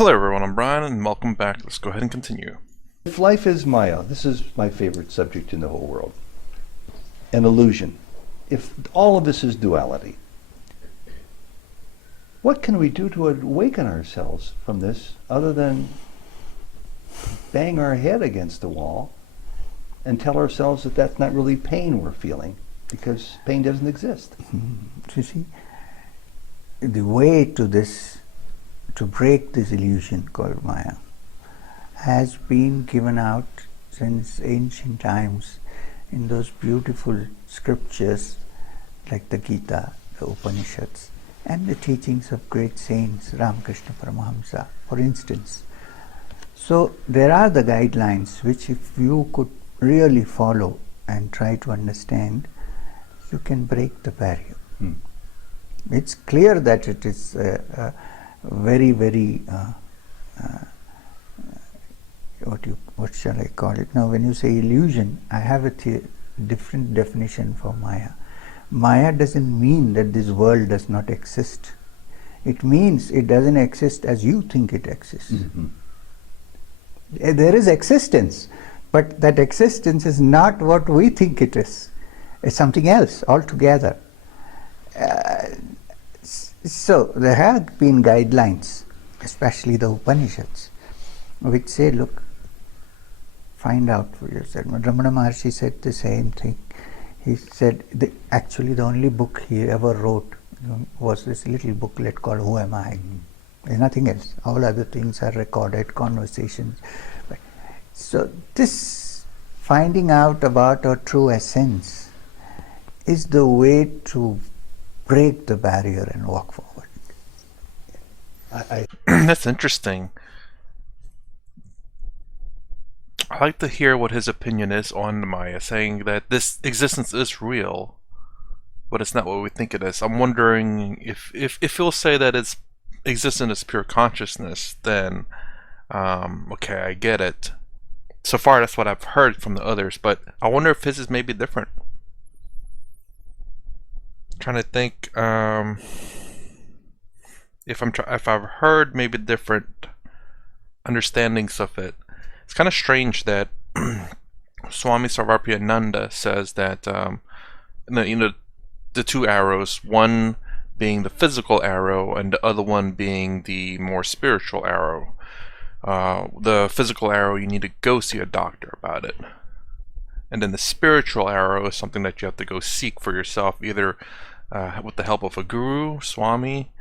Hello everyone, I'm Brian and welcome back. Let's go ahead and continue. If life is Maya, this is my favorite subject in the whole world, an illusion. If all of this is duality, what can we do to awaken ourselves from this other than bang our head against the wall and tell ourselves that that's not really pain we're feeling, because pain doesn't exist? You see, the way to this, to break this illusion called Maya, has been given out since ancient times in those beautiful scriptures like the Gita, the Upanishads, and the teachings of great saints, Ramakrishna Paramahamsa, for instance. So there are the guidelines which, if you could really follow and try to understand, you can break the barrier. It's clear that it is very, very what shall I call it? Now, when you say illusion, I have a different definition for Maya. Maya doesn't mean that this world does not exist. It means it doesn't exist as you think it exists. There is existence, but that existence is not what we think it is. It's something else altogether. So there have been guidelines, especially the Upanishads, which say, look, find out for yourself. Ramana Maharshi said the same thing. He said, actually the only book he ever wrote was this little booklet called Who Am I? There's nothing else. All other things are recorded conversations. So this finding out about our true essence is the way to break the barrier and walk forward. That's interesting. I'd like to hear what his opinion is on Maya, saying that this existence is real, but it's not what we think it is. I'm wondering if he'll say that it's existence is pure consciousness, then okay, I get it. So far, that's what I've heard from the others, but I wonder if his is maybe different. Trying to think if I've heard maybe different understandings of it. It's kind of strange that Swami Sarvapriyananda says that the two arrows, one being the physical arrow and the other one being the more spiritual arrow. The physical arrow, you need to go see a doctor about it, and then the spiritual arrow is something that you have to go seek for yourself, either with the help of a guru, Swami,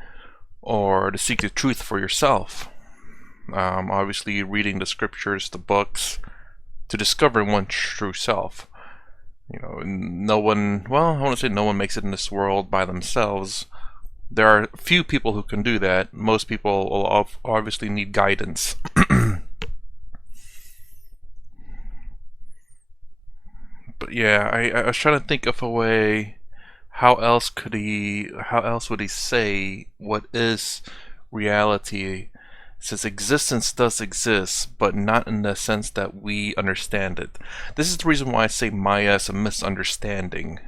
or to seek the truth for yourself. Obviously reading the scriptures, the books, to discover one's true self. No one, well, I want to say no one makes it in this world by themselves. There are few people who can do that. Most people will obviously need guidance. But yeah, I was trying to think of a way. How else would he say what is reality? Since existence does exist, but not in the sense that we understand it. This is the reason why I say Maya is a misunderstanding.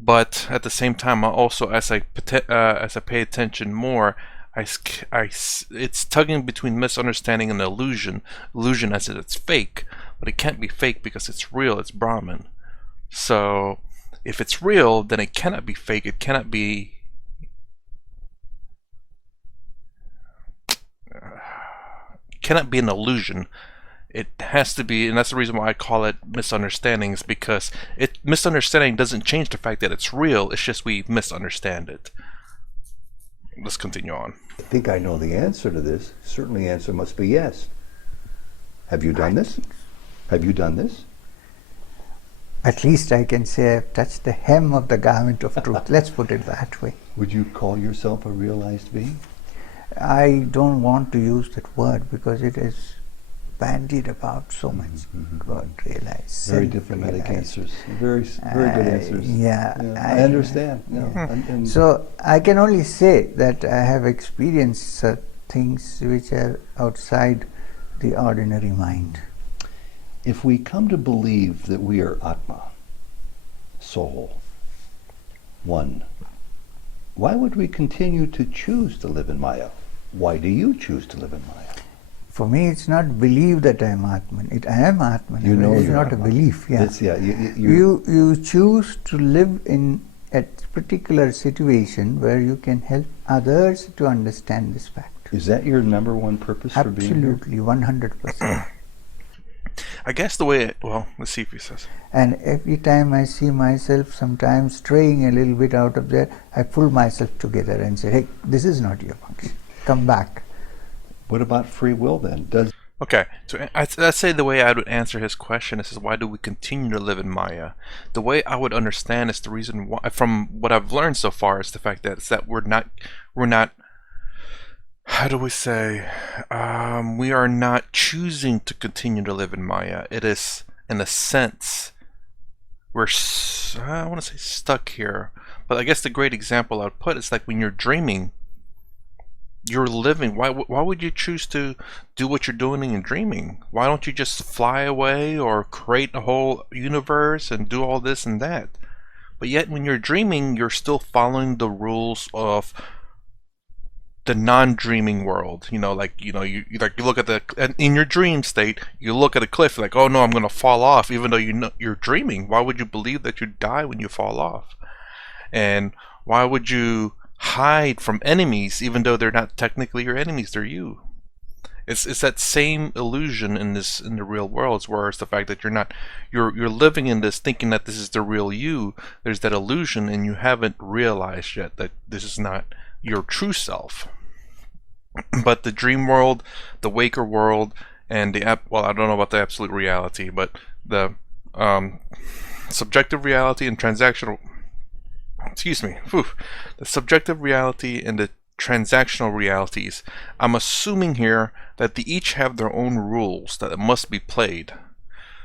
But at the same time, also as I pay attention more, it's tugging between misunderstanding and illusion. Illusion as if it's fake, but it can't be fake because it's real. It's Brahman. So if it's real, then it cannot be fake. It cannot be. Cannot be an illusion. It has to be, and that's the reason why I call it misunderstandings, because misunderstanding doesn't change the fact that it's real. It's just we misunderstand it. Let's continue on. I think I know the answer to this. Certainly the answer must be yes. Have you done this? Have you done this? At least I can say I've touched the hem of the garment of truth. Let's put it that way. Would you call yourself a realized being? I don't want to use that word because it is bandied about so much. God realize. Very diplomatic answers. Very good answers. I understand. So I can only say that I have experienced things which are outside the ordinary mind. If we come to believe that we are Atma, soul, one, why would we continue to choose to live in Maya? why do you choose to live in Maya? For me, it's not belief that I am Atman. I am Atman. You know it's you're not a Atman. belief. Yeah. You choose to live in a particular situation where you can help others to understand this fact. Is that your number one purpose for being here? Absolutely, 100%. I guess the way well, let's see if he says. And every time I see myself sometimes straying a little bit out of there, I pull myself together and say, hey, this is not your function. Come back. What about free will then? Okay, so I'd say the way I would answer his question is why do we continue to live in Maya? The way I would understand is the reason why, from what I've learned so far, is the fact that we're not, how do we say, we are not choosing to continue to live in Maya. It is, in a sense, we're, I want to say stuck here, but I guess the great example I would put is like when you're dreaming, you're living. Why would you choose to do what you're doing in your dreaming? Why don't you just fly away or create a whole universe and do all this and that? But yet when you're dreaming, you're still following the rules of the non-dreaming world. You know, like you look at in your dream state, you look at a cliff, like, oh no, I'm gonna fall off, even though you know you're dreaming. Why would you believe that you die when you fall off? And why would you hide from enemies even though they're not technically your enemies, they're you? It's that same illusion in the real world, where it's the fact that you're living in this thinking that this is the real you. There's that illusion and you haven't realized yet that this is not your true self. But the dream world, the waker world, and I don't know about the absolute reality, but the subjective reality and transactional the subjective reality and the transactional realities, I'm assuming here that they each have their own rules that must be played.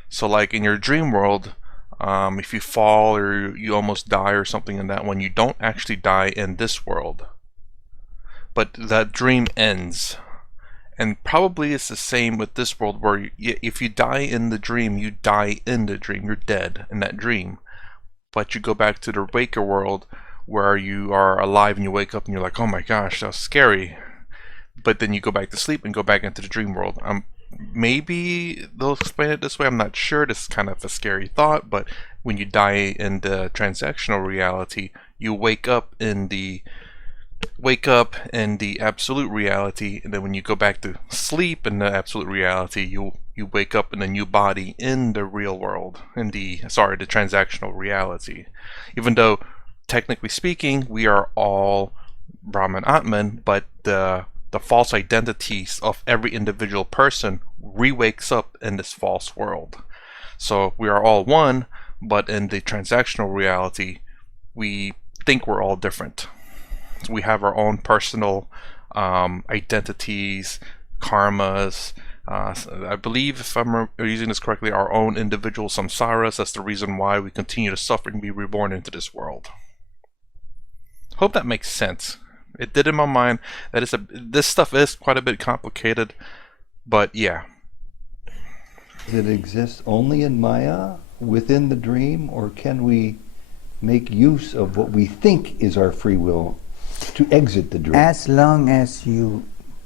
So like in your dream world, if you fall or you almost die or something in that one, you don't actually die in this world, but that dream ends. And probably it's the same with this world, where if you die in the dream, you die in the dream, you're dead in that dream. But you go back to the waker world where you are alive and you wake up and you're like, oh my gosh, that was scary. But then you go back to sleep and go back into the dream world. Maybe they'll explain it this way, I'm not sure. This is kind of a scary thought, but when you die in the transactional reality, you wake up in the absolute reality, and then when you go back to sleep in the absolute reality, you wake up in a new body in the real world, in the transactional reality. Even though technically speaking we are all Brahman Atman, but the false identities of every individual person re-wakes up in this false world. So we are all one, but in the transactional reality we think we're all different. So we have our own personal identities, karmas. I believe, if I'm using this correctly, our own individual samsaras. That's the reason why we continue to suffer and be reborn into this world. Hope that makes sense. It did in my mind. This stuff is quite a bit complicated, but yeah. Does it exist only in Maya, within the dream, or can we make use of what we think is our free will to exit the dream? As long as you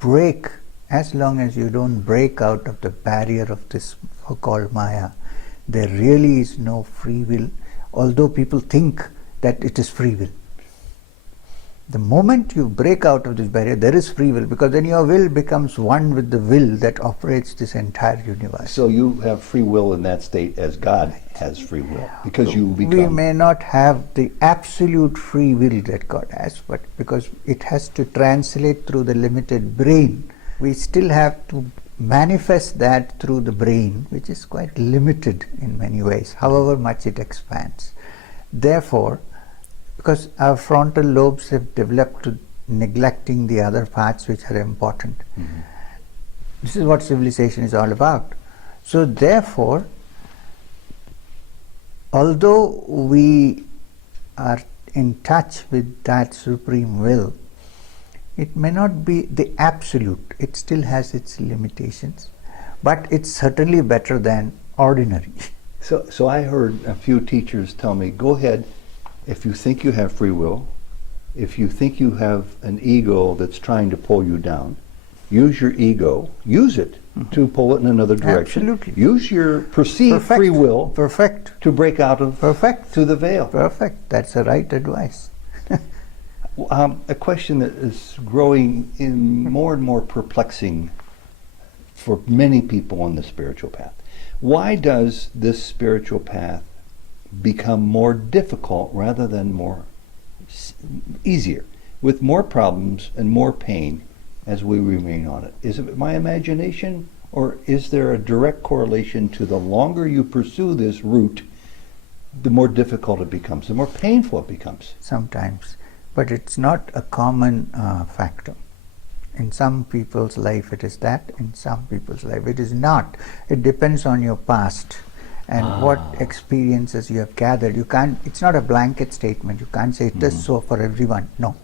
don't break out of the barrier of this so-called Maya, there really is no free will, although people think that it is free will. The moment you break out of this barrier, there is free will, because then your will becomes one with the will that operates this entire universe. So you have free will in that state as God has free will, because you become... We may not have the absolute free will that God has, but because it has to translate through the limited brain, we still have to manifest that through the brain, which is quite limited in many ways, however much it expands. Therefore, because our frontal lobes have developed to neglecting the other parts which are important. Mm-hmm. This is what civilization is all about. So therefore, although we are in touch with that supreme will, it may not be the absolute. It still has its limitations, but it's certainly better than ordinary. So I heard a few teachers tell me, go ahead, if you think you have free will, if you think you have an ego that's trying to pull you down, use your ego, use it to pull it in another direction. Absolutely. Use your perceived Perfect. free will Perfect. to break out of Perfect. to the veil. Perfect. That's the right advice. A question that is growing in more and more perplexing for many people on the spiritual path. Why does this spiritual path become more difficult rather than more easier, with more problems and more pain as we remain on it? Is it my imagination, or is there a direct correlation to the longer you pursue this route, the more difficult it becomes, the more painful it becomes? Sometimes. But it's not a common factor. In some people's life it is that, in some people's life it is not. It depends on your past and what experiences you have gathered. You can't, it's not a blanket statement. You can't say it is so for everyone. No.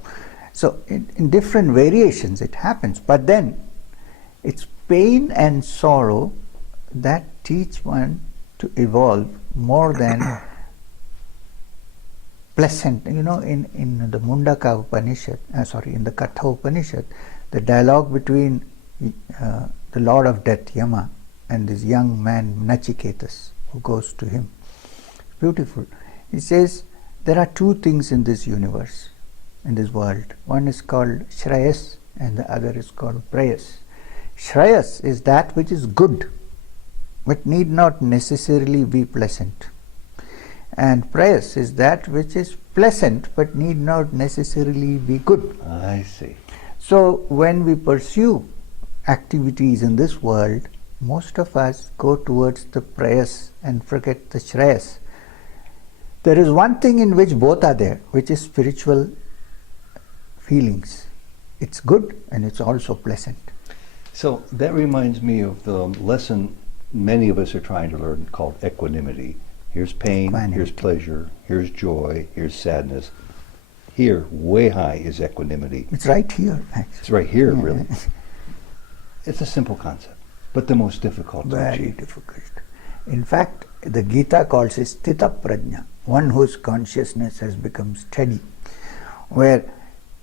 So in different variations it happens. But then it's pain and sorrow that teach one to evolve more than pleasant. You know, in the Mundaka Upanishad, in the Katha Upanishad, the dialogue between the Lord of Death, Yama, and this young man, Nachiketas, who goes to him. Beautiful. He says, there are two things in this universe, in this world. One is called Shreyas and the other is called Prayas. Shreyas is that which is good, but need not necessarily be pleasant. And Prayas is that which is pleasant, but need not necessarily be good. I see. So when we pursue activities in this world, most of us go towards the Prayas and forget the Shreyas. There is one thing in which both are there, which is spiritual feelings. It's good and it's also pleasant. So that reminds me of the lesson many of us are trying to learn called equanimity. Here's pain, Equanimity. here's pleasure, here's joy, here's sadness. Here, way high, is equanimity. It's right here, actually. It's right here, really. It's a simple concept, but the most difficult to Very achieve. difficult. In fact, the Gita calls it sthita prajna, one whose consciousness has become steady, where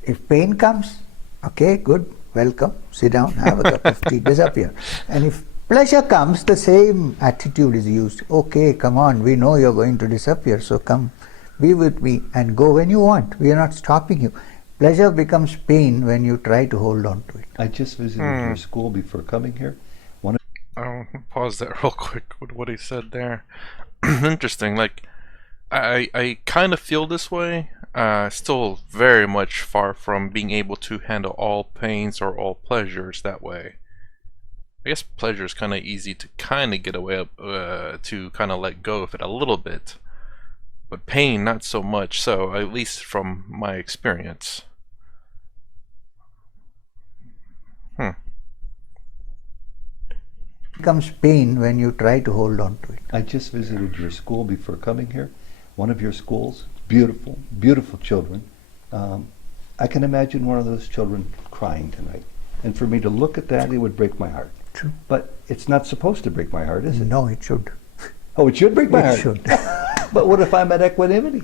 if pain comes, okay, good, welcome, sit down, have a cup of tea, disappear. And if pleasure comes, the same attitude is used. Okay, come on, we know you're going to disappear, so come, be with me and go when you want. We are not stopping you. Pleasure becomes pain when you try to hold on to it. I just visited your school before coming here. I'll pause that real quick with what he said there. Interesting. Like, I kind of feel this way. Still very much far from being able to handle all pains or all pleasures that way. I guess pleasure is kind of easy to kind of get away to kind of let go of it a little bit, but pain not so much. So at least from my experience. Becomes pain when you try to hold on to it. I just visited your school before coming here. One of your schools, beautiful, beautiful children. I can imagine one of those children crying tonight. And for me to look at that, it would break my heart. True. But it's not supposed to break my heart, is it? No, it should. Oh, it should break my It heart. should. But what if I'm at equanimity?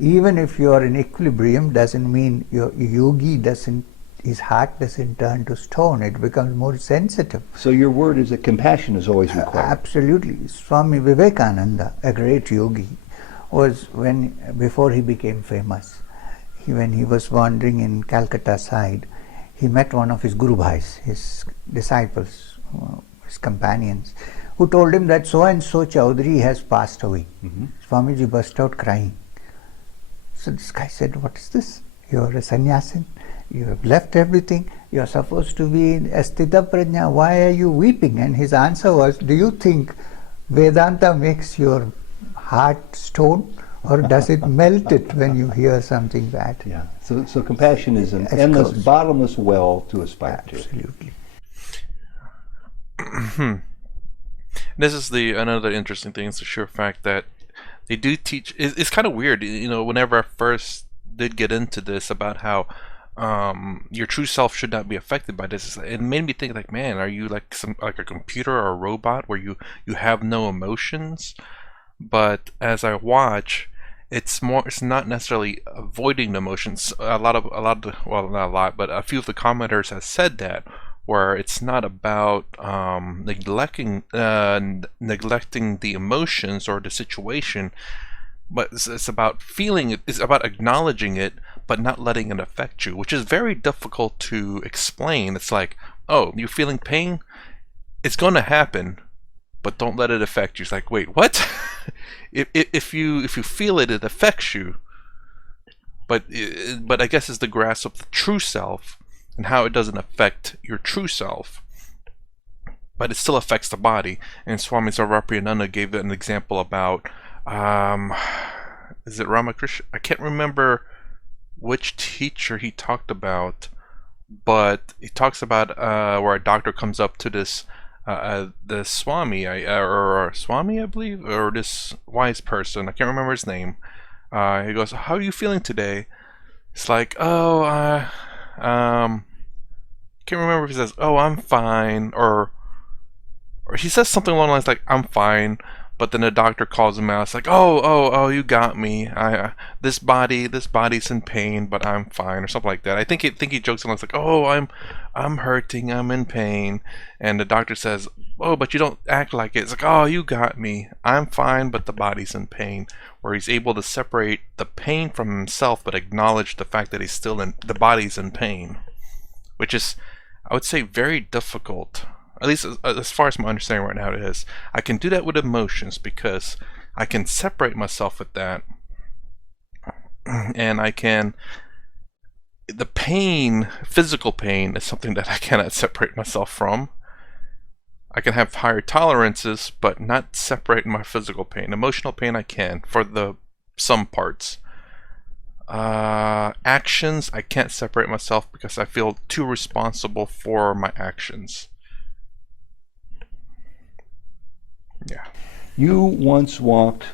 Even if you are in equilibrium, doesn't mean your yogi doesn't, his heart doesn't turn to stone. It becomes more sensitive. So your word is that compassion is always required. Absolutely. Swami Vivekananda, a great yogi, was before he became famous, when he was wandering in Calcutta side, he met one of his Guru Bhais, his disciples, his companions, who told him that so and so Chaudhary has passed away. Swamiji burst out crying. So this guy said, what is this? You are a sannyasin. You have left everything. You are supposed to be in Asthita Prajna. Why are you weeping? And his answer was, do you think Vedanta makes your heart stone, or does it melt it when you hear something bad? Yeah. So compassion is an Of endless, course. bottomless well to aspire to. Absolutely. This is another interesting thing. Is the sheer fact that they do teach. It's kind of weird, you know. Whenever I first did get into this about how your true self should not be affected by this, it made me think, like, man, are you like a computer or a robot where you have no emotions? But as I watch, it's not necessarily avoiding the emotions. Well, not a lot, but a few of the commenters have said that, where it's not about neglecting the emotions or the situation, but it's about feeling it. It's about acknowledging it, but not letting it affect you, which is very difficult to explain. It's like, oh, you're feeling pain? It's going to happen, but don't let it affect you. It's like, wait, what? if you feel it, it affects you. But I guess it's the grasp of the true self and how it doesn't affect your true self, but it still affects the body. And Swami Sarvapriyananda gave an example about, is it Ramakrishna? I can't remember which teacher he talked about, but he talks about where a doctor comes up to the Swami, or Swami, I believe, or this wise person. I can't remember his name. He goes, "How are you feeling today?" It's like, "Oh, can't remember if he says, 'Oh, I'm fine,' or he says something along the lines like, 'I'm fine.'" But then the doctor calls him out. It's like, "Oh, you got me. This body's in pain, but I'm fine," or something like that. I think he jokes along. It's like, "Oh, I'm hurting. I'm in pain," and the doctor says, "Oh, but you don't act like it." It's like, "Oh, you got me. I'm fine, but the body's in pain." Where he's able to separate the pain from himself, but acknowledge the fact that the body's in pain, which is, I would say, very difficult. At least as far as my understanding right now it is. I can do that with emotions because I can separate myself with that, and the pain, physical pain, is something that I cannot separate myself from. I can have higher tolerances, but not separate my physical pain. Emotional pain I can, for some parts. Actions, I can't separate myself because I feel too responsible for my actions. Yeah. You once walked,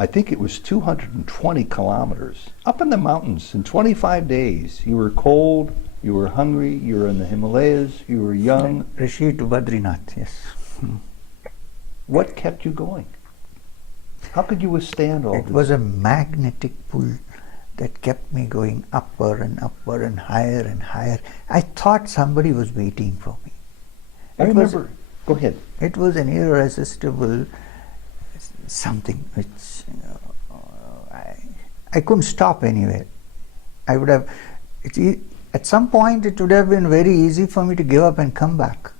I think it was 220 kilometers up in the mountains in 25 days. You were cold, you were hungry, you were in the Himalayas, you were young. Rishi to Badrinath, yes. What kept you going? How could you withstand all It this? was a magnetic pull that kept me going upper and higher and higher. I thought somebody was waiting for me. I remember. Go ahead. It was an irresistible something which I couldn't stop anywhere. I would have, at some point it would have been very easy for me to give up and come back.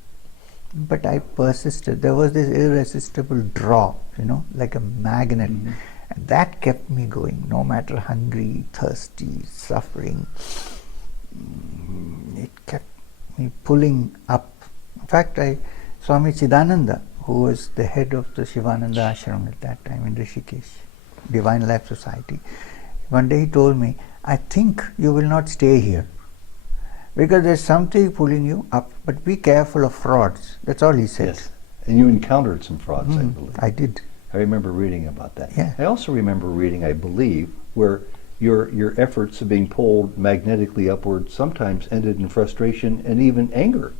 But I persisted. There was this irresistible draw, like a magnet. Mm-hmm. And that kept me going, no matter hungry, thirsty, suffering. It kept me pulling up. In fact, Swami Chidananda, who was the head of the Shivananda ashram at that time in Rishikesh, Divine Life Society, one day he told me, "I think you will not stay here because there's something pulling you up, but be careful of frauds." That's all he said. Yes. And you encountered some frauds, I believe. I did. I remember reading about that. Yeah. I also remember reading, I believe, where your efforts of being pulled magnetically upward sometimes ended in frustration and even anger.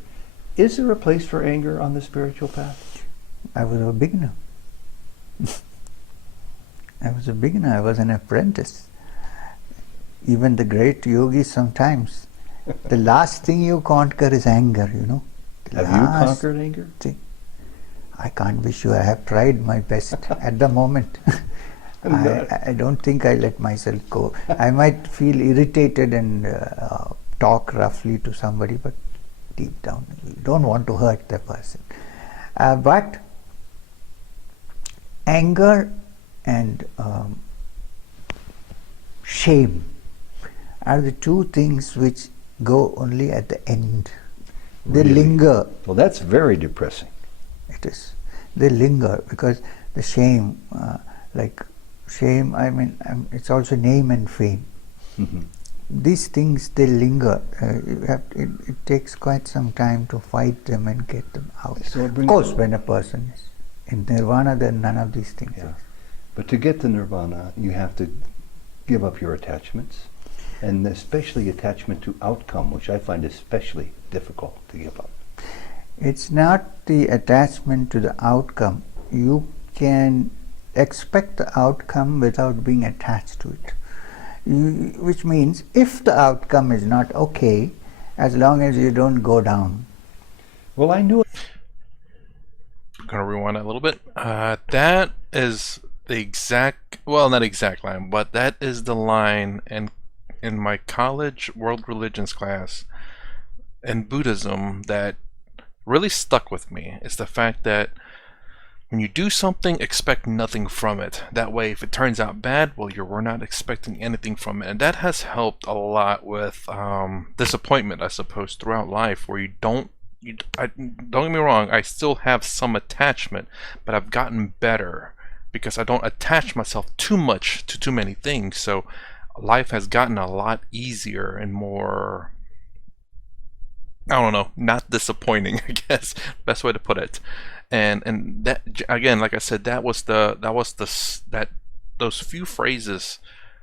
Is there a place for anger on the spiritual path? I was a beginner. I was an apprentice. Even the great yogis sometimes, the last thing you conquer is anger, Have you conquered anger? I can't be sure. I have tried my best at the moment. I don't think I let myself go. I might feel irritated and talk roughly to somebody, but deep down, you don't want to hurt the person. But anger and shame are the two things which go only at the end. They Really? linger. Well, that's very depressing. It is. They linger because the shame, it's also name and fame. Mm-hmm. These things, they linger. It takes quite some time to fight them and get them out. So of course, when a person is in nirvana, then none of these things. Yeah. But to get to nirvana, you have to give up your attachments, and especially attachment to outcome, which I find especially difficult to give up. It's not the attachment to the outcome. You can expect the outcome without being attached to it. Which means if the outcome is not okay, as long as you don't go down. Well, I knew I'm gonna rewind that a little bit. That is the exact, well, not exact line, but that is the line in my college world religions class in Buddhism that really stuck with me. It's the fact that when you do something, expect nothing from it. That way, if it turns out bad, well, we're not expecting anything from it. And that has helped a lot with disappointment, I suppose, throughout life, where don't get me wrong, I still have some attachment, but I've gotten better because I don't attach myself too much to too many things. So life has gotten a lot easier and more, I don't know, not disappointing, I guess, best way to put it. And that, again, like I said, that those few phrases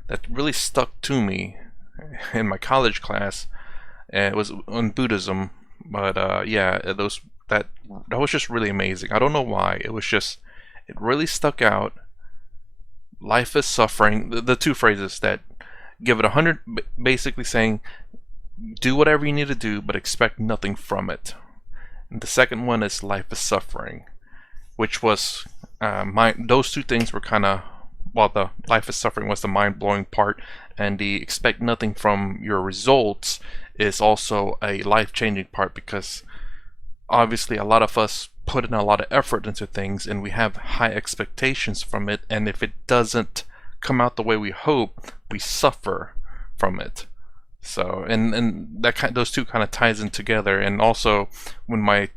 that really stuck to me in my college class. And it was on Buddhism, but yeah, that was just really amazing. I don't know why. It was just, it really stuck out. Life is suffering. The two phrases that give it 100, basically saying, do whatever you need to do, but expect nothing from it. And the second one is life is suffering, which was those two things were kind of, well, the life is suffering was the mind-blowing part, and the expect nothing from your results is also a life-changing part, because obviously a lot of us put in a lot of effort into things and we have high expectations from it, and if it doesn't come out the way we hope, we suffer from it. So, and that those two kind of ties in together. And also, when my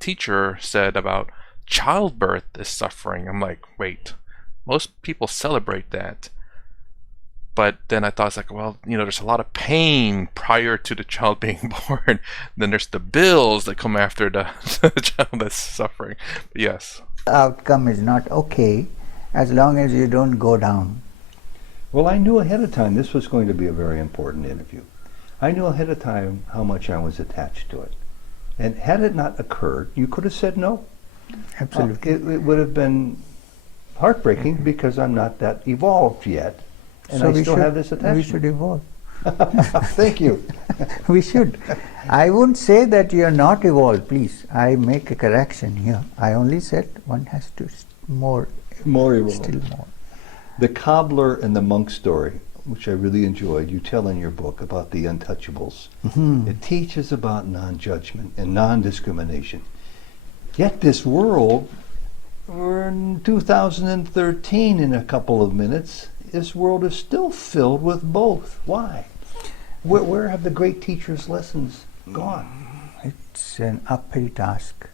teacher said about childbirth is suffering, I'm like, wait, most people celebrate that. But then I thought, it's like, well, there's a lot of pain prior to the child being born. Then there's the bills that come after the child that's suffering. But yes. The outcome is not okay, as long as you don't go down. Well, I knew ahead of time this was going to be a very important interview. I knew ahead of time how much I was attached to it. And had it not occurred, you could have said no. Absolutely. It would have been heartbreaking because I'm not that evolved yet. And So I still have this attachment. We should evolve. Thank you. We should. I wouldn't say that you are not evolved, please. I make a correction here. I only said one has to more evolved. Still more. The cobbler and the monk story, which I really enjoyed, you tell in your book about the untouchables. Mm-hmm. It teaches about non-judgment and non-discrimination. Yet this world, we're in 2013 in a couple of minutes, this world is still filled with both. Why? Where have the great teachers' lessons gone? It's an uphill task.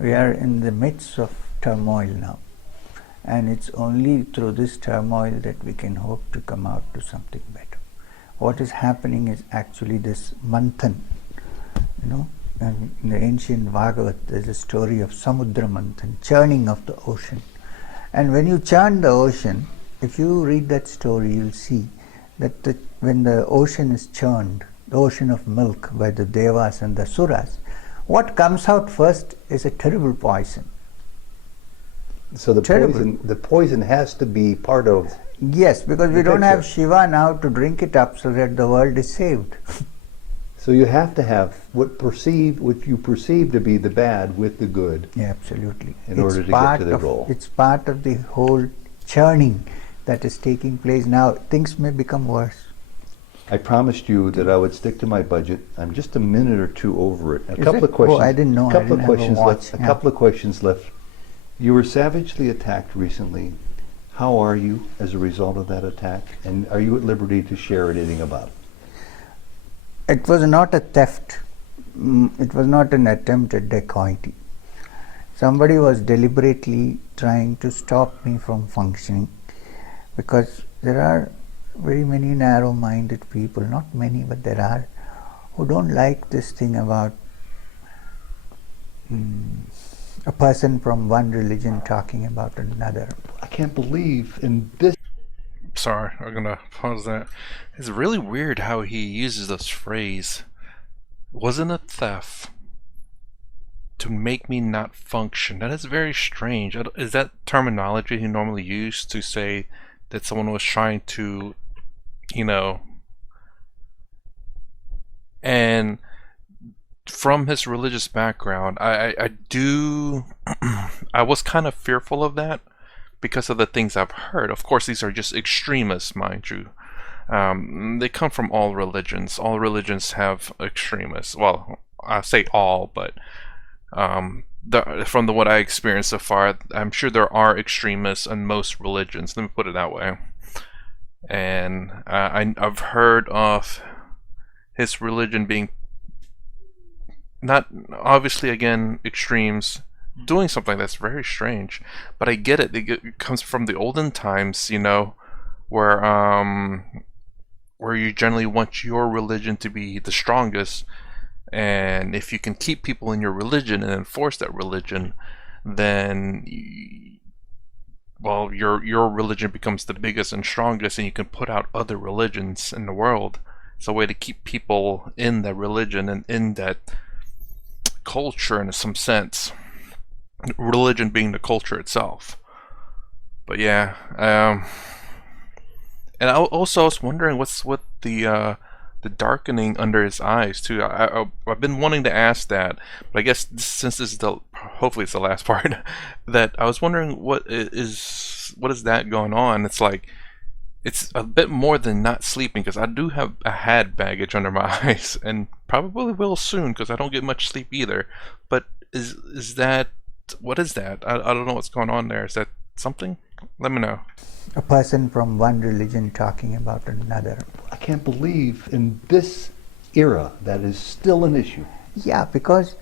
We are in the midst of turmoil now. And it's only through this turmoil that we can hope to come out to something better. What is happening is actually this manthan. And in the ancient Bhagavat, there's a story of Samudra Manthan, churning of the ocean. And when you churn the ocean, if you read that story, you'll see that when the ocean is churned, the ocean of milk by the Devas and the Suras, what comes out first is a terrible poison. So the poison has to be part of... Yes, because we don't have Shiva now to drink it up so that the world is saved. So you have to have what you perceive to be the bad with the good. Yeah, absolutely. In order to get to the goal. It's part of the whole churning that is taking place now. Things may become worse. I promised you that I would stick to my budget. I'm just a minute or two over it. A couple of questions. Oh, I didn't know. A couple of questions left. You were savagely attacked recently. How are you as a result of that attack? And are you at liberty to share anything about it? It was not a theft. It was not an attempt at dacoity. Somebody was deliberately trying to stop me from functioning, because there are very many narrow-minded people, not many, but there are, who don't like this thing about a person from one religion talking about another. I can't believe in this. Sorry, I'm gonna pause that. It's really weird how he uses this phrase, wasn't a theft, to make me not function. That is very strange. Is that terminology he normally used to say that someone was trying to, you know, and from his religious background, I do, I was kind of fearful of that because of the things I've heard. Of course, these are just extremists, mind you. They come from all religions. All religions have extremists. Well, I say all, but from what I experienced so far, I'm sure there are extremists in most religions. Let me put it that way. And I've heard of his religion being not obviously again extremes, doing something that's very strange. But I get it. It comes from the olden times, you know, where you generally want your religion to be the strongest, and if you can keep people in your religion and enforce that religion, then well, your religion becomes the biggest and strongest, and you can put out other religions in the world. It's a way to keep people in that religion and in that culture in some sense. Religion being the culture itself. But yeah, and I also was wondering what's with the darkening under his eyes too. I've been wanting to ask that, but I guess since this is hopefully it's the last part, that I was wondering what is that going on. It's like it's a bit more than not sleeping, because I do have a had baggage under my eyes, and probably will soon because I don't get much sleep either. But is that, what is that? I don't know what's going on there. Is that something? Let me know. A person from one religion talking about another. I can't believe in this era that is still an issue. Yeah, because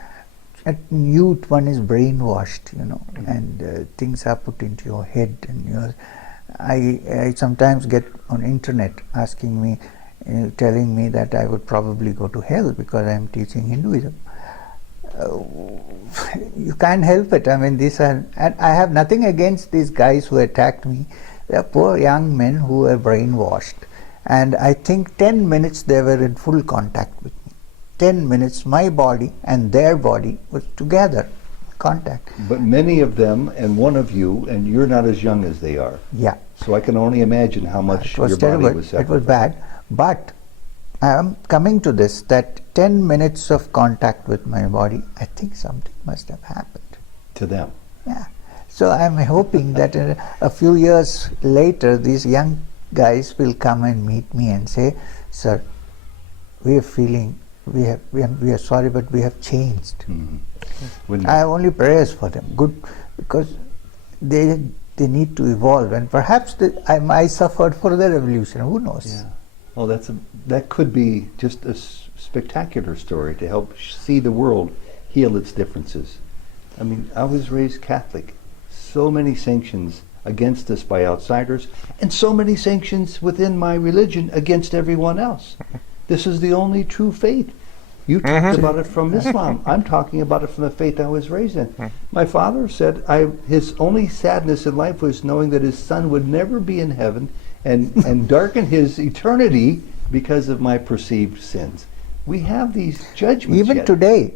at youth one is brainwashed, you know, and things are put into your head, and I sometimes get on internet asking me, telling me that I would probably go to hell because I am teaching Hinduism. You can't help it. I mean, and I have nothing against these guys who attacked me. They are poor young men who were brainwashed. And I think 10 minutes they were in full contact with me. 10 minutes, my body and their body was together, contact. But many of them, and one of you, and you're not as young as they are. Yeah. So I can only imagine how much It was your terrible. body was It sacrificed. was bad. But I am coming to this, that 10 minutes of contact with my body, I think something must have happened. To them. Yeah. So I'm hoping that a few years later, these young guys will come and meet me and say, "Sir, we are sorry, but we have changed." Wouldn't I have only prayers for them. Good, because they need to evolve, and perhaps I suffered for their evolution. Who knows? Yeah. Well, that could be just a spectacular story to help see the world heal its differences. I mean, I was raised Catholic. So many sanctions against us by outsiders, and so many sanctions within my religion against everyone else. This is the only true faith. You talked about it from Islam. I'm talking about it from the faith I was raised in. My father said his only sadness in life was knowing that his son would never be in heaven and darken his eternity because of my perceived sins. We have these judgments Even yet. today.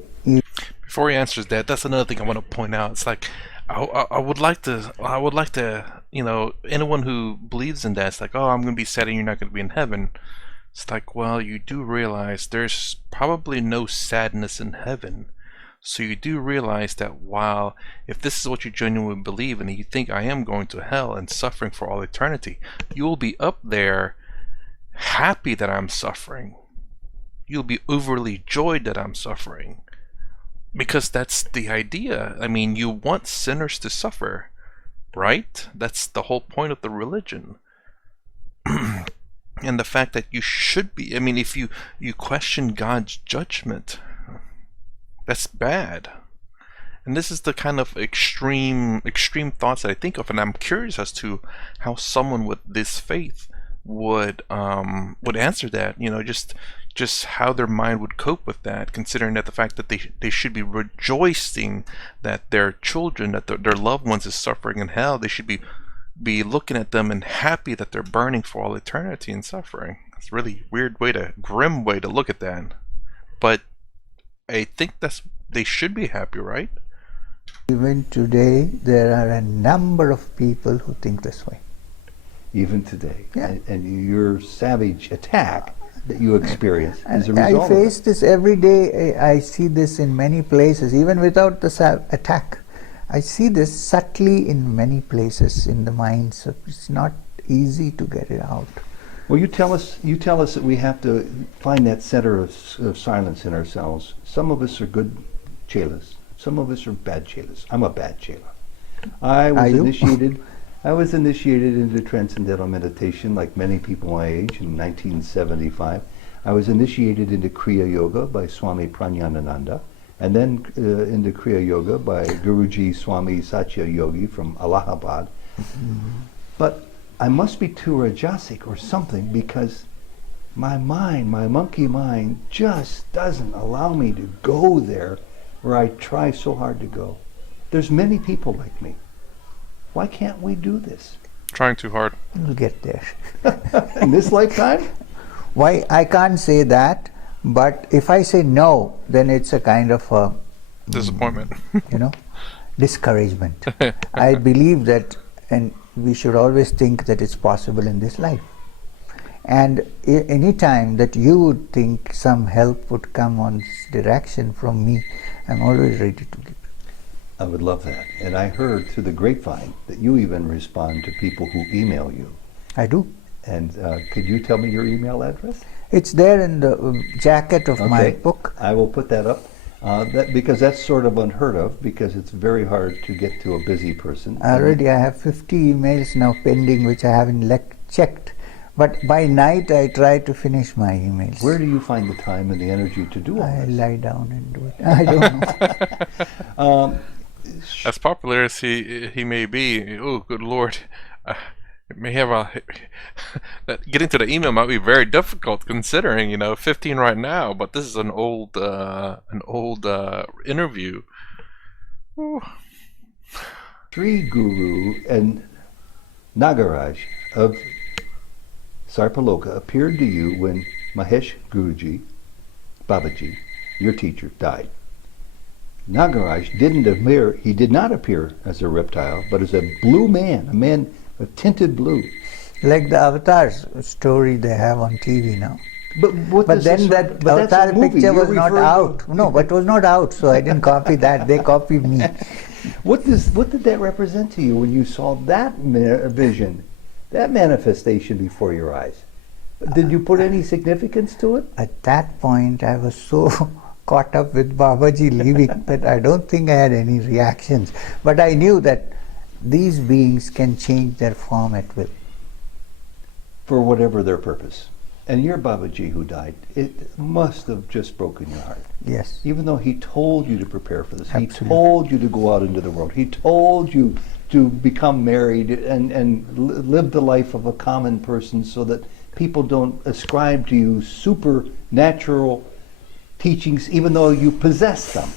Before he answers that, that's another thing I want to point out. It's like I would like to, you know, anyone who believes in that, it's like, oh, I'm going to be sad and you're not going to be in heaven. It's like, well, you do realize there's probably no sadness in heaven. So you do realize that while, if this is what you genuinely believe and you think I am going to hell and suffering for all eternity, you will be up there happy that I'm suffering. You'll be overly joyed that I'm suffering. Because that's the idea. I mean, you want sinners to suffer, right? That's the whole point of the religion. And the fact that you should be, I mean, if you question God's judgment, that's bad. And this is the kind of extreme thoughts that I think of, and I'm curious as to how someone with this faith would answer that. You know, just how their mind would cope with that, considering that the fact that they should be rejoicing that their children, that their loved ones is suffering in hell. They should be looking at them and happy that they're burning for all eternity and suffering. It's a really weird grim way to look at that. But I think that's they should be happy, right? Even today, there are a number of people who think this way. Even today. Yeah. And your savage attack that you experience is a And I result face of it. this every day. I see this in many places, even without the attack. I see this subtly in many places in the mind, so it's not easy to get it out. Well, you tell us that we have to find that center of silence in ourselves. Some of us are good chelas. Some of us are bad chelas. I'm a bad chela. I Are you? was initiated into transcendental meditation like many people my age in 1975. I was initiated into Kriya Yoga by Swami Prajnanananda, and then into Kriya Yoga by Guruji Swami Satya Yogi from Allahabad. But I must be too rajasic or something, because my mind, my monkey mind, just doesn't allow me to go there where I try so hard to go. There's many people like me. Why can't we do this? Trying too hard. We'll get there. In this lifetime? Why, I can't say that, but if I say no, then it's a kind of a, Disappointment. discouragement. I believe that, and we should always think that it's possible in this life. And any time that you would think some help would come on this direction from me, I'm always ready to give. I would love that. And I heard through the grapevine that you even respond to people who email you. I do. And could you tell me your email address? It's there in the jacket of my book. I will put that up. Because that's sort of unheard of, because it's very hard to get to a busy person. Already I have 50 emails now pending which I haven't checked. But by night I try to finish my emails. Where do you find the time and the energy to do all I this? lie down and do it. I don't know. As popular as he may be, oh good lord, it may have a getting to the email might be very difficult, considering 15 right now. But this is an old interview. Ooh. Sri Guru and Nagaraj of Sarpaloka appeared to you when Mahesh Guruji, Babaji, your teacher, died. Nagaraj did not appear as a reptile, but as a blue man, a man of tinted blue. Like the Avatars story they have on TV now. But then that Avatar picture was not out. No, but it was not out, so I didn't copy that. They copied me. What did that represent to you when you saw that vision, that manifestation before your eyes? Did you put any significance to it? At that point, I was so caught up with Babaji leaving that I don't think I had any reactions. But I knew that these beings can change their form at will. For whatever their purpose. And your Babaji who died, it must have just broken your heart. Yes. Even though he told you to prepare for this. Absolutely. He told you to go out into the world. He told you to become married and live the life of a common person so that people don't ascribe to you supernatural teachings even though you possess them.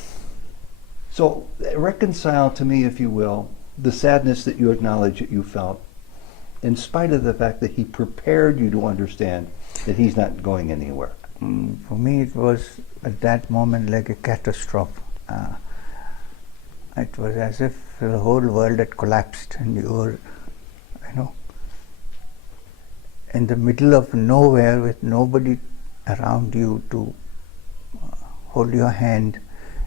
So reconcile to me, if you will, the sadness that you acknowledge that you felt, in spite of the fact that he prepared you to understand that he's not going anywhere. For me, it was at that moment like a catastrophe. It was as if the whole world had collapsed and you were, in the middle of nowhere with nobody around you to hold your hand.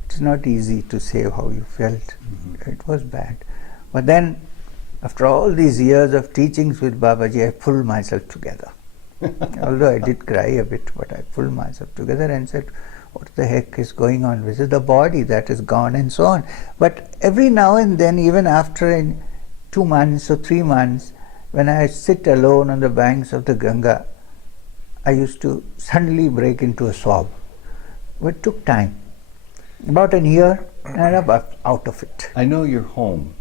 It's not easy to say how you felt. Mm-hmm. It was bad. But then, after all these years of teachings with Babaji, I pulled myself together. Although I did cry a bit, but I pulled myself together and said, what the heck is going on? This is the body that is gone and so on. But every now and then, even after 2 months or 3 months, when I sit alone on the banks of the Ganga, I used to suddenly break into a sob. But it took time. About a year, and I'm out of it. I know your home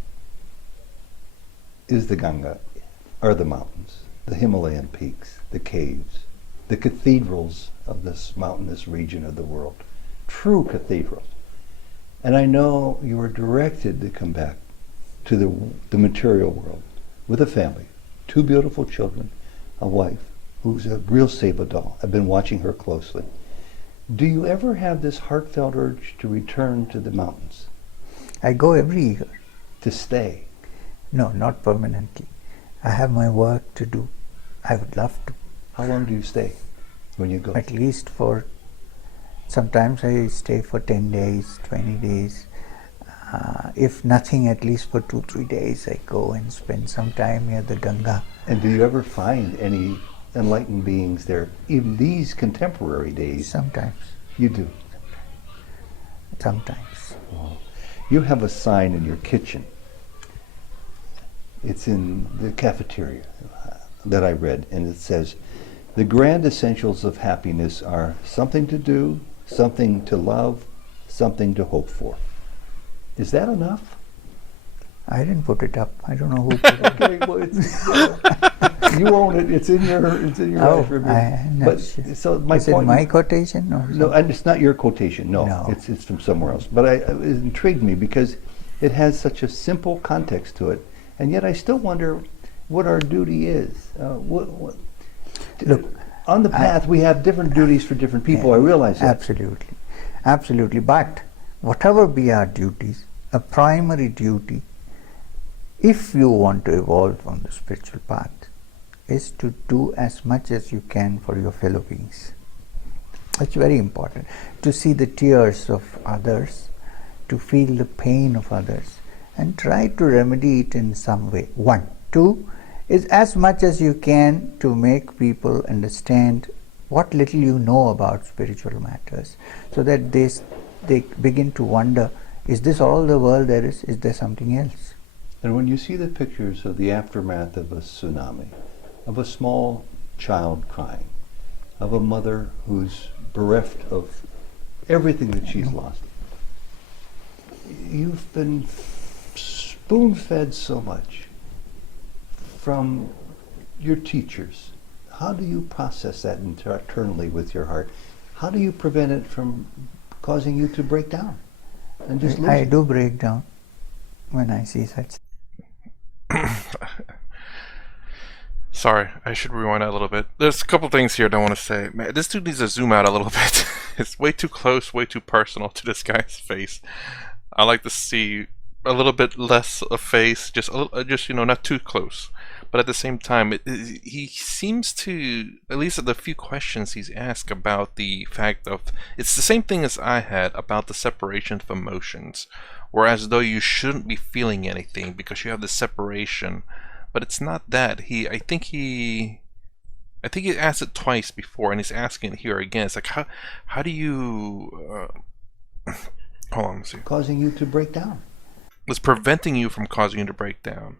is the Ganga, are the mountains, the Himalayan peaks, the caves, the cathedrals of this mountainous region of the world. True cathedrals. And I know you are directed to come back to the material world with a family, 2 beautiful children, a wife who's a real Seva doll. I've been watching her closely. Do you ever have this heartfelt urge to return to the mountains, I go every year. to stay? No, not permanently. I have my work to do. I would love to. How long do you stay when you go? At least for, sometimes I stay for 10 days, 20 days. If nothing, at least for 2-3 days I go and spend some time near the Ganga. And do you ever find any enlightened beings there, even these contemporary days? Sometimes. You do. Sometimes. You have a sign in your kitchen. It's in the cafeteria that I read, and it says, "The grand essentials of happiness are something to do, something to love, something to hope for." Is that enough? I didn't put it up. I don't know who put it up. Okay, well, you own it. It's in your Oh, attribute. I'm not But sure. so my Is it point. my quotation? Or No, and it's not your quotation. No, No. it's from somewhere else. But it intrigued me because it has such a simple context to it, and yet I still wonder what our duty is. Look, on the path, we have different duties for different people. I realize that. Absolutely. Absolutely. But whatever be our duties, a primary duty, if you want to evolve on the spiritual path, is to do as much as you can for your fellow beings. It's very important to see the tears of others, to feel the pain of others, and try to remedy it in some way. 1. 2 is as much as you can to make people understand what little you know about spiritual matters, so that they begin to wonder, is this all the world there is? Is there something else? And when you see the pictures of the aftermath of a tsunami, of a small child crying, of a mother who's bereft of everything that she's lost, you've been spoon-fed so much from your teachers. How do you process that internally with your heart? How do you prevent it from causing you to break down and just lose I it? do break down when I see such. Sorry, I should rewind that a little bit. There's a couple things here that I want to say. Man, this dude needs to zoom out a little bit. It's way too close, way too personal to this guy's face. I like to see a little bit less of face, just not too close. But at the same time, he seems to, at least the few questions he's asked about the fact of, it's the same thing as I had about the separation of emotions, whereas though you shouldn't be feeling anything because you have this separation, but it's not that. I think he asked it twice before, and he's asking it here again. It's like, how do you, hold on, let's see. Causing you to break down. It's preventing you from causing you to break down.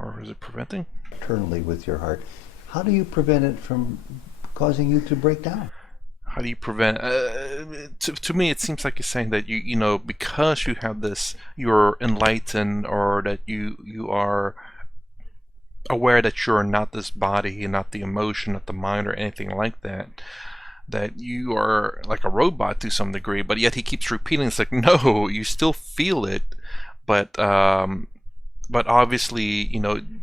Or is it preventing? Internally with your heart. How do you prevent it from causing you to break down? How do you prevent? To me, it seems like you're saying that because you have this, you're enlightened, or that you are aware that you're not this body, and not the emotion, not the mind, or anything like that. That you are like a robot to some degree, but yet he keeps repeating. It's like, no, you still feel it, but obviously,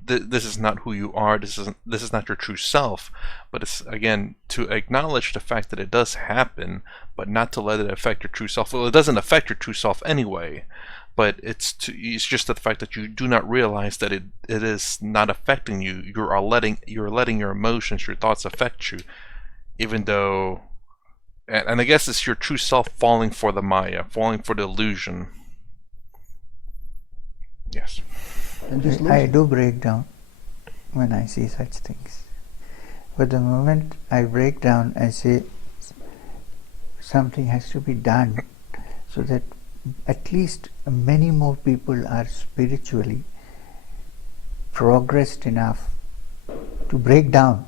this is not who you are. This is not your true self. But it's, again, to acknowledge the fact that it does happen, but not to let it affect your true self. Well, it doesn't affect your true self anyway. But it's just the fact that you do not realize that it is not affecting you. You're letting your emotions, your thoughts affect you, even though. And I guess it's your true self falling for the Maya, falling for the illusion. Yes. And just lose I it. do break down when I see such things. But the moment I break down, I say something has to be done so that at least many more people are spiritually progressed enough to break down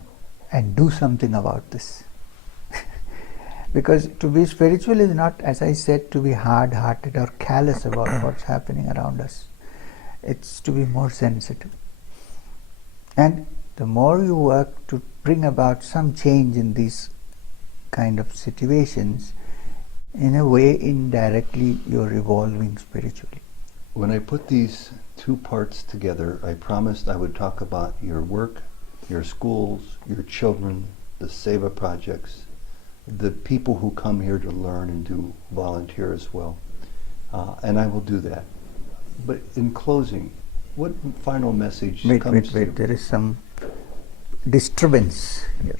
and do something about this. Because to be spiritual is not, as I said, to be hard-hearted or callous about what's happening around us. It's to be more sensitive. And the more you work to bring about some change in these kind of situations, in a way, indirectly, you're evolving spiritually. When I put these two parts together, I promised I would talk about your work, your schools, your children, the Seva projects, the people who come here to learn and do volunteer as well. And I will do that. But in closing, what final message comes to you? There is some disturbance here.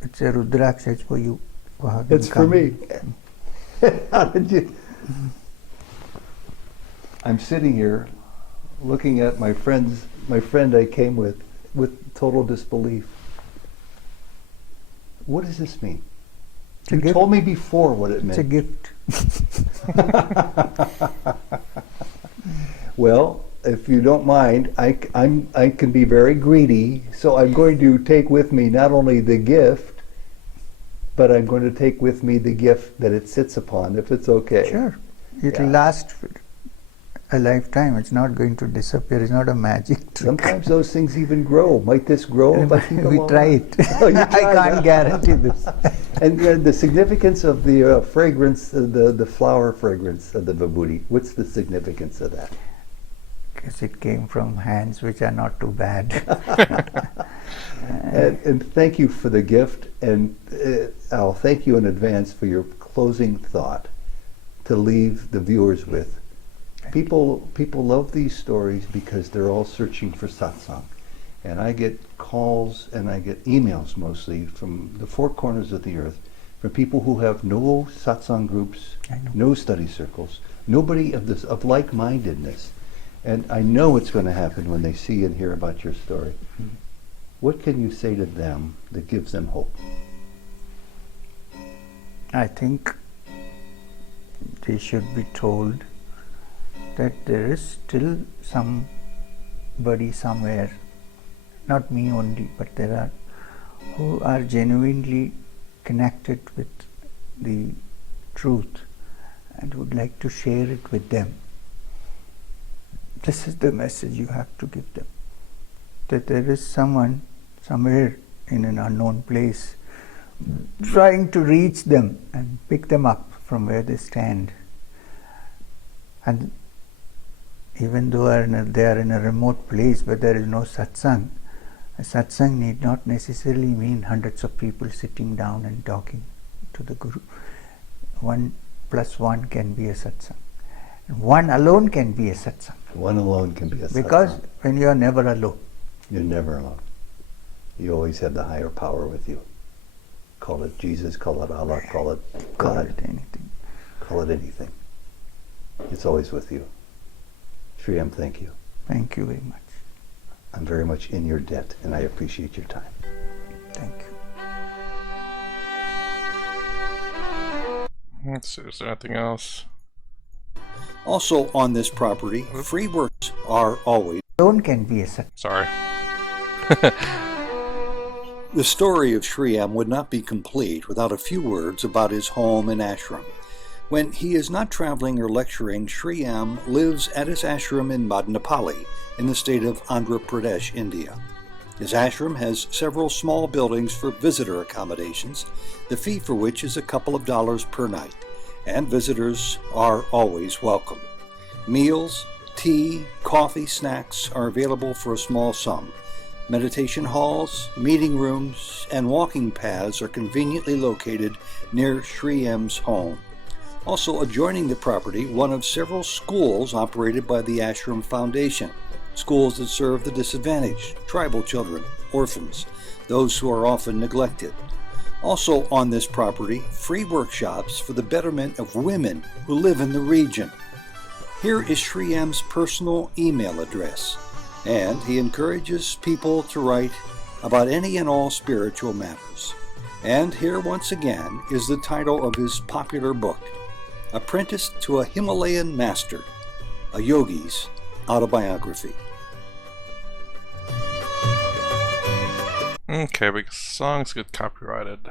It's a Rudraksha, it's for you. It's for me. How did you? I'm sitting here looking at my friend I came with total disbelief. What does this mean? You told me before what it meant. It's a gift. Well, if you don't mind, I can be very greedy, so I'm going to take with me not only the gift, but I'm going to take with me the gift that it sits upon, if it's okay. Sure. It will last for a lifetime. It's not going to disappear. It's not a magic trick. Sometimes those things even grow. Might this grow? We try it. Oh, you I tried can't that? guarantee this. And the significance of the fragrance, the flower fragrance of the vibhuti, what's the significance of that? Because it came from hands which are not too bad. And thank you for the gift, and I'll thank you in advance for your closing thought to leave the viewers with. People love these stories because they're all searching for satsang. And I get calls and I get emails mostly from the four corners of the earth from people who have no satsang groups, no study circles, nobody of like-mindedness. And I know it's going to happen when they see and hear about your story. Mm-hmm. What can you say to them that gives them hope? I think they should be told that there is still somebody somewhere, not me only, but there are who are genuinely connected with the truth and would like to share it with them. This is the message you have to give them, that there is someone somewhere in an unknown place trying to reach them and pick them up from where they stand. And even though they are in a remote place where there is no satsang, a satsang need not necessarily mean hundreds of people sitting down and talking to the Guru. 1 + 1 can be a satsang. One alone can be a satsang. One alone can be a satsang. Because when you are never alone. You're never alone. You always have the higher power with you. Call it Jesus, call it Allah, call it God. Call it anything. Call it anything. It's always with you. Shriyam, thank you. Thank you very much. I'm very much in your debt, and I appreciate your time. Thank you. Let's see, is there anything else? Also on this property, free works are always. Alone can be a satsang. Sorry. The story of Shriyam would not be complete without a few words about his home and ashram. When he is not traveling or lecturing, Shriyam lives at his ashram in Madnapalli, in the state of Andhra Pradesh, India. His ashram has several small buildings for visitor accommodations, the fee for which is a couple of dollars per night, and visitors are always welcome. Meals, tea, coffee, snacks are available for a small sum. Meditation halls, meeting rooms, and walking paths are conveniently located near Shriyam's home. Also adjoining the property, one of several schools operated by the Ashram Foundation, schools that serve the disadvantaged, tribal children, orphans, those who are often neglected. Also on this property, free workshops for the betterment of women who live in the region. Here is Shriyam's personal email address, and he encourages people to write about any and all spiritual matters. And here once again is the title of his popular book, Apprenticed to a Himalayan Master, a Yogi's Autobiography. Okay, because songs get copyrighted.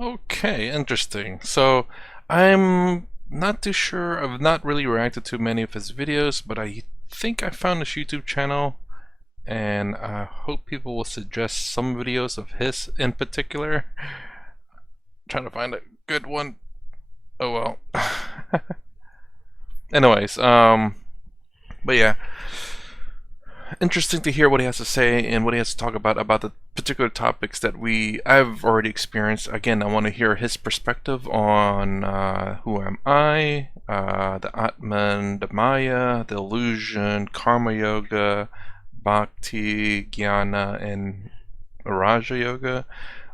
Okay, interesting. So I'm not too sure. I've not really reacted to many of his videos, but I think I found his YouTube channel, and I hope people will suggest some videos of his in particular. Trying to find a good one. Oh well. Anyways, but yeah, interesting to hear what he has to say and what he has to talk about the particular topics that I've already experienced. Again, I want to hear his perspective on who am I, the Atman, the Maya, the illusion, karma yoga, bhakti, jnana, and Raja yoga.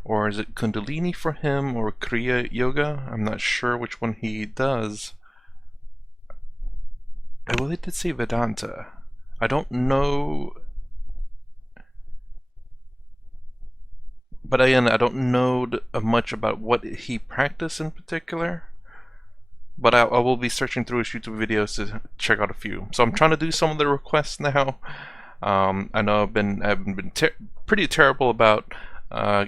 Or is it Kundalini for him, or Kriya yoga? I'm not sure which one he does. I believe it did say Vedanta. I don't know, but again, I don't know much about what he practiced in particular. But I will be searching through his YouTube videos to check out a few. So I'm trying to do some of the requests now. I know I've been pretty terrible about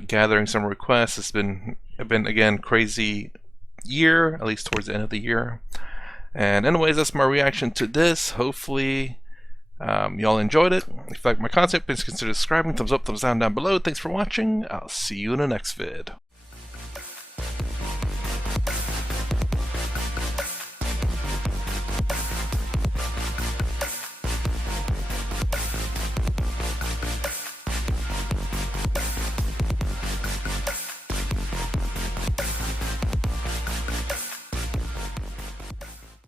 gathering some requests. It's been again crazy year, at least towards the end of the year. And anyways, that's my reaction to this. Hopefully y'all enjoyed it. If you like my content, please consider subscribing. Thumbs up, thumbs down below. Thanks for watching. I'll see you in the next vid.